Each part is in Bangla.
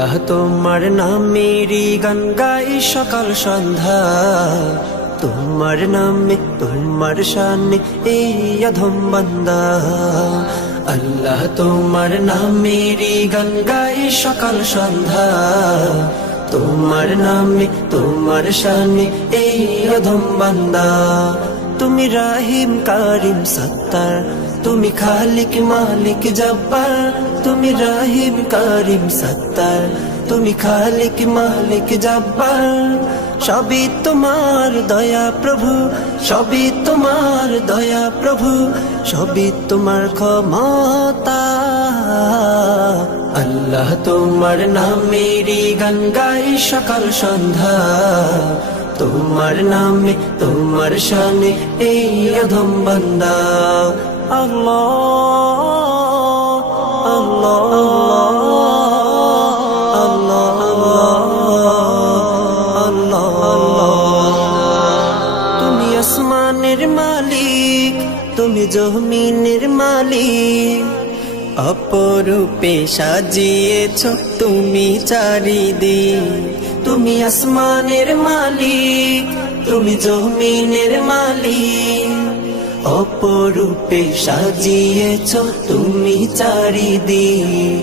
আল্লাহ তোমার নামেরই গান গাই সকাল সন্ধ্যা, তোমার নামে তোমার শানে এই অধম বান্দা। আল্লাহ তোমার নামেরই গান গাই সকাল সন্ধ্যা, তোমার নামে তোমার শানে এই অধম বান্দা। তুমি রাহিম কারিম সত্তার, তুমি খালিক মালিক জব্বার। তুমি রাহিম কারিম সত্তার, তুমি খালিক মালিক জব্বার। সবই তোমার দয়া প্রভু, সবই তোমার দয়া প্রভু, সবই তোমার ক্ষমতা। আল্লাহ তোমার নামেরই গান গাই সকাল সন্ধ্যা, তোমার নামে তোমার শানে এই অধম বান্দা। আল্লাহ আল্লাহ আল্লাহ আল্লাহ। তুমি আসমানের মালিক, তুমি জমিনের মালিক, অপরূপে সাজিয়েছ তুমি চারিদিক। তুমি আসমানের মালিক, তুমি জমিনের মালিক, অপরূপে সাজিয়েছ তুমি চারিদিক।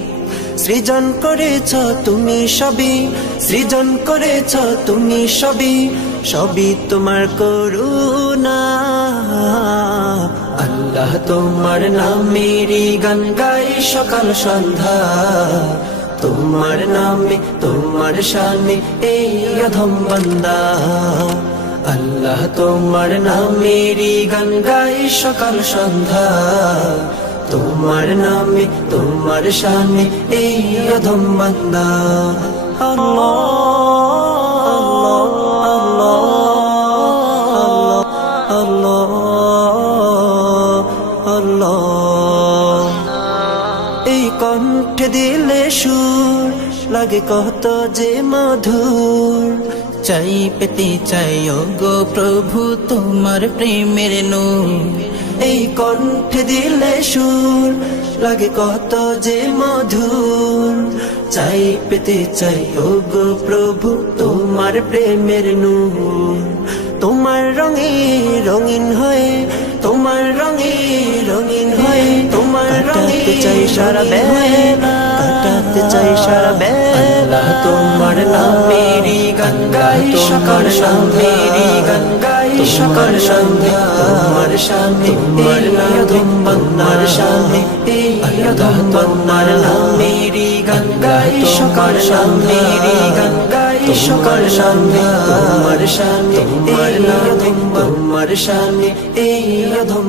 সৃজন করেছ তুমি সবই, সৃজন করেছ তুমি সবই, সবই তোমার করুণা। আল্লাহ তোমার নামেরই গান গাই সকাল সন্ধ্যা, তোমার নামে তোমার শানে এই অধম বান্দা। আল্লাহ তোমার নামেরই গান গাই সকাল সন্ধ্যা, তোমার নামে তোমার শানে এই অধম বান্দা। আল্লাহ আল্লাহ আল্লাহ আল্লাহ। এই কণ্ঠে দিলে সুর লাগে কত যে মধুর, চাই পেতে চাই গো প্রভু তোমার প্রেমের নূর। এই কণ্ঠে দিলে সুর লাগে কত যে মধুর, চাই পেতে চাই গো প্রভু তোমার প্রেমের নূর। তোমার রঙে রঙিন হয়ে, তোমার রঙে রঙিন হয়ে, তোমার রঙে চাই সারা বেলা, কাটাতে চাই সারা বেলা। তোমার নামেরই গান গাই সকাল সন্ধ্যা, গান গাই সকাল সন্ধ্যা, তোমার শানে তোমার অধম বান্দার শানে এই অধম। তোমার নামেরই গান গাই সকাল সন্ধ্যা, গান গাই সকাল সন্ধ্যা, তোমার শানে তোমার অধম, তোমার শানে এই অধম।